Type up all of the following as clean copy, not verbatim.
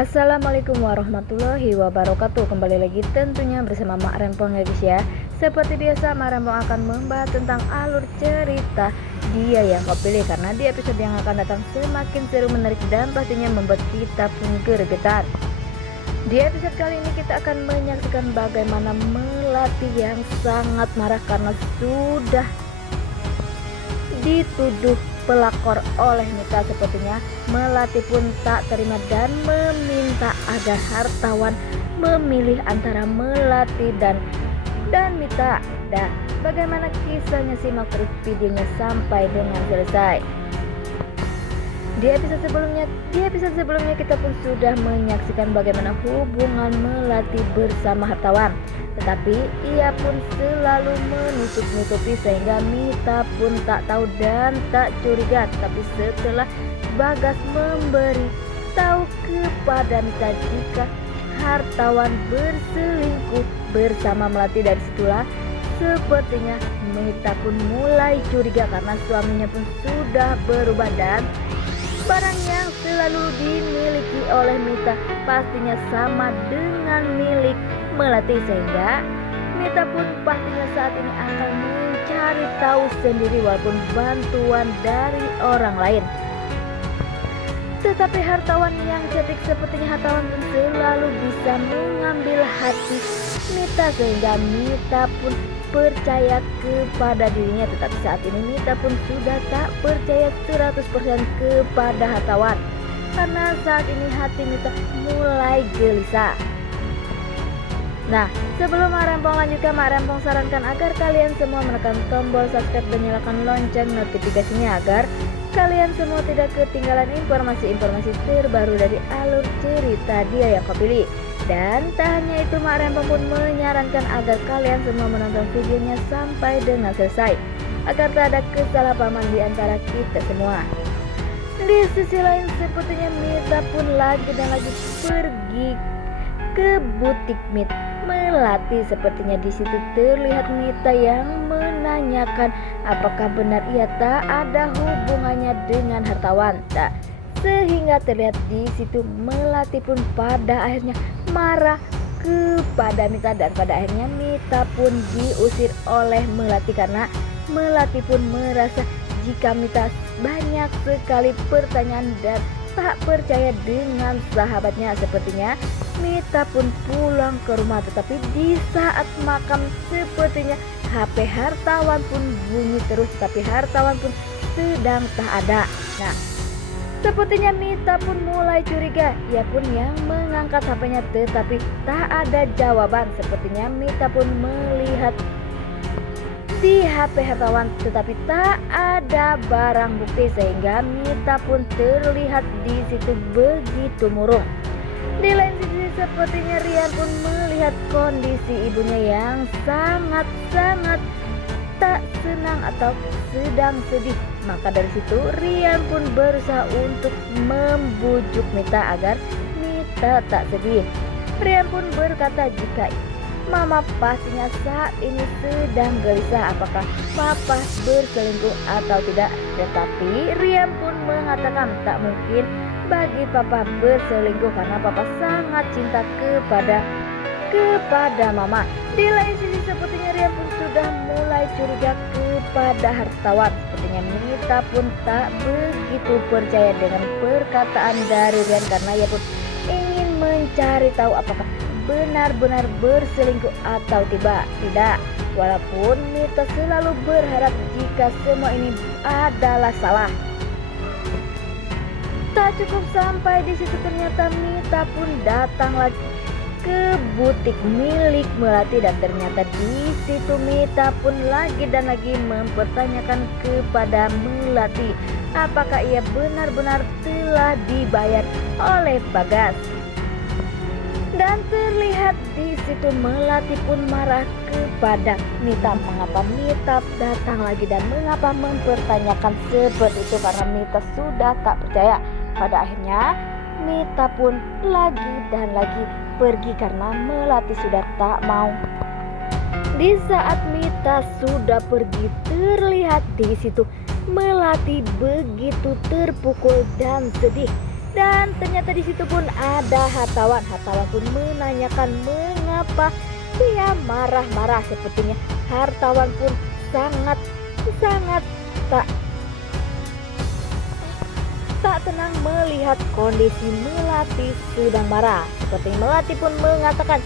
Assalamualaikum warahmatullahi wabarakatuh. Kembali lagi tentunya bersama Mak Rempong ya guys ya. Seperti biasa Mak Rempong akan membahas tentang alur cerita Dia Yang Kau Pilih, karena di episode yang akan datang semakin seru, menarik, dan pastinya membuat kita pun gergetan. Di episode kali ini kita akan menyaksikan bagaimana Melati yang sangat marah karena sudah dituduh pelakor oleh Mita. Sepertinya Melati pun tak terima dan meminta agar hartawan memilih antara Melati dan Mita. Dan bagaimana kisahnya, simak terus videonya sampai dengan selesai. Di episode sebelumnya kita pun sudah menyaksikan bagaimana hubungan Melati bersama hartawan, tetapi ia pun selalu menutup-nutupi sehingga Mita pun tak tahu dan tak curiga. Tapi setelah Bagas memberi tahu kepada Mita jika hartawan berselingkuh bersama Melati, dari situlah sepertinya Mita pun mulai curiga karena suaminya pun sudah berubah dan barang yang selalu dimiliki oleh Mita pastinya sama dengan milik Melati, sehingga Mita pun pastinya saat ini akan mencari tahu sendiri walaupun bantuan dari orang lain. Tetapi hartawan yang cantik sepertinya hartawan pun selalu bisa mengambil hati Mita sehingga Mita pun percaya kepada dirinya. Tetapi saat ini Mita pun sudah tak percaya 100% kepada hartawan, karena saat ini hati Mita mulai gelisah. Nah, sebelum Mak Rempong lanjutkan, Mak Rempong sarankan agar kalian semua menekan tombol subscribe dan nyalakan lonceng notifikasinya agar kalian semua tidak ketinggalan informasi-informasi terbaru dari alur cerita Dia Yang Kau Pilih. Dan tak hanya itu, Mak Rempong pun menyarankan agar kalian semua menonton videonya sampai dengan selesai agar tak ada kesalahpahaman di antara kita semua. Di sisi lain sepertinya Mita pun lagi pergi ke butik Melati. Sepertinya di situ terlihat Mita yang menanyakan apakah benar ia tak ada hubungannya dengan hartawan. Tak, sehingga terlihat di situ Melati pun pada akhirnya marah kepada Mita dan pada akhirnya Mita pun diusir oleh Melati karena Melati pun merasa jika Mita banyak sekali pertanyaan dan tak percaya dengan sahabatnya. Sepertinya Mita pun pulang ke rumah, tetapi di saat makan sepertinya HP hartawan pun bunyi terus, tapi hartawan pun sedang tak ada. Nah, sepertinya Mita pun mulai curiga. Ia pun yang mengangkat HP-nya tetapi tak ada jawaban. Sepertinya Mita pun melihat di HP hartawan tetapi tak ada barang bukti sehingga Mita pun terlihat di situ begitu murung. Di lain sisi sepertinya Rian pun melihat kondisi ibunya yang sangat tak senang atau sedang sedih. Maka dari situ Rian pun berusaha untuk membujuk Mita agar Mita tak sedih. Rian pun berkata jika Mama pastinya saat ini sedang gelisah apakah Papa berselingkuh atau tidak. Tetapi Rian pun mengatakan tak mungkin bagi Papa berselingkuh karena Papa sangat cinta kepada Mama. Di lain sisi sepertinya Rian pun sudah mulai curiga kepada hartawan. Sepertinya Mita pun tak begitu percaya dengan perkataan dari Rian karena ia pun ingin mencari tahu apakah benar-benar berselingkuh atau tidak. Walaupun Mita selalu berharap jika semua ini adalah salah. Tak cukup sampai di situ, ternyata Mita pun datang lagi ke butik milik Melati dan ternyata di situ Mita pun lagi mempertanyakan kepada Melati apakah ia benar-benar telah dibayar oleh Bagas. Dan terlihat di situ Melati pun marah kepada Mita. Mengapa Mita datang lagi dan mengapa mempertanyakan seperti itu, karena Mita sudah tak percaya. Pada akhirnya Mita pun lagi pergi karena Melati sudah tak mau. Di saat Mita sudah pergi, terlihat di situ Melati begitu terpukul dan sedih Dan ternyata di situ pun ada hartawan. Hartawan pun menanyakan mengapa ia marah-marah. Sepertinya hartawan pun sangat tak tenang melihat kondisi Melati sedang marah. Seperti Melati pun mengatakan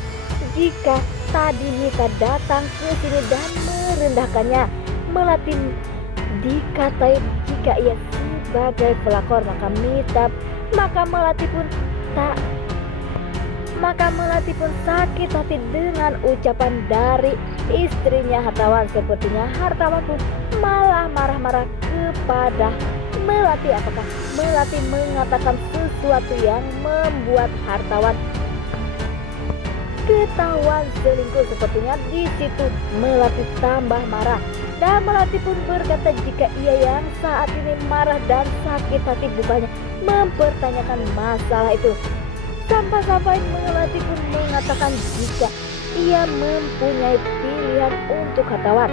jika tadi Mita datang ke sini dan merendahkannya, Melati dikatai jika ia sebagai pelakor, maka Melati pun sakit hati dengan ucapan dari istrinya hartawan. Sepertinya hartawan pun malah marah-marah kepada Melati. Apakah Melati mengatakan sesuatu yang membuat hartawan ketahuan selingkuh? Sepertinya di situ Melati tambah marah. Dan Melati pun berkata jika ia yang saat ini marah dan sakit hati, bukannya mempertanyakan masalah itu. Sampai-sampai Melati pun mengatakan jika ia mempunyai pilihan untuk hartawan.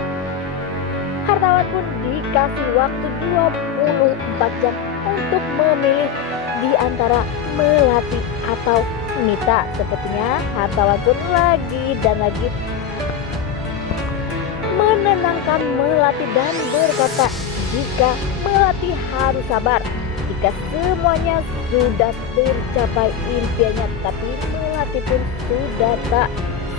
Hartawan pun dikasih waktu 24 jam untuk memilih di antara Melati atau Mita. Sepertinya hartawan pun lagi dan lagi menenangkan Melati dan berkata jika Melati harus sabar jika semuanya sudah tercapai impiannya. Tapi Melati pun sudah tak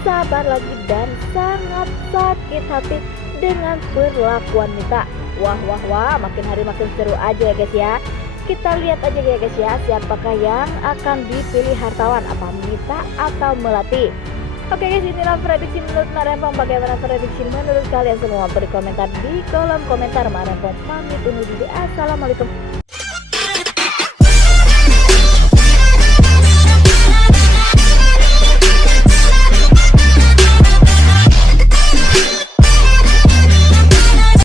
sabar lagi dan sangat sakit hati dengan perlakuan Mita. Wah, makin hari makin seru aja ya guys ya. Kita lihat aja ya guys ya, siapakah yang akan dipilih hartawan, apa Mita atau Melati. Oke guys, inilah prediksi menurut Marempong. Bagaimana prediksi menurut kalian semua? Beri komentar di kolom komentar. Marempong pamit undur diri. Assalamualaikum